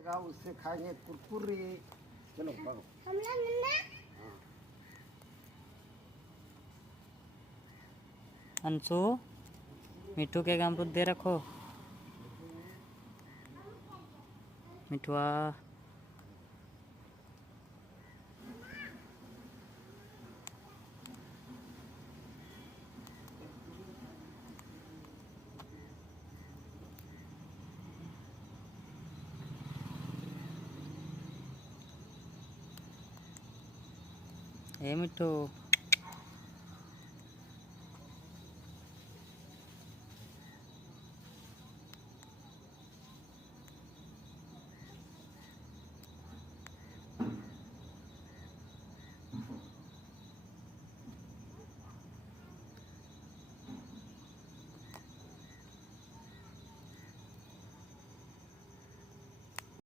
उससे खाएंगे कुरकुरे। चलो भागो। हाँ। अंशु मिठू के गांव दे रखो मिठुआ। ए मिठू।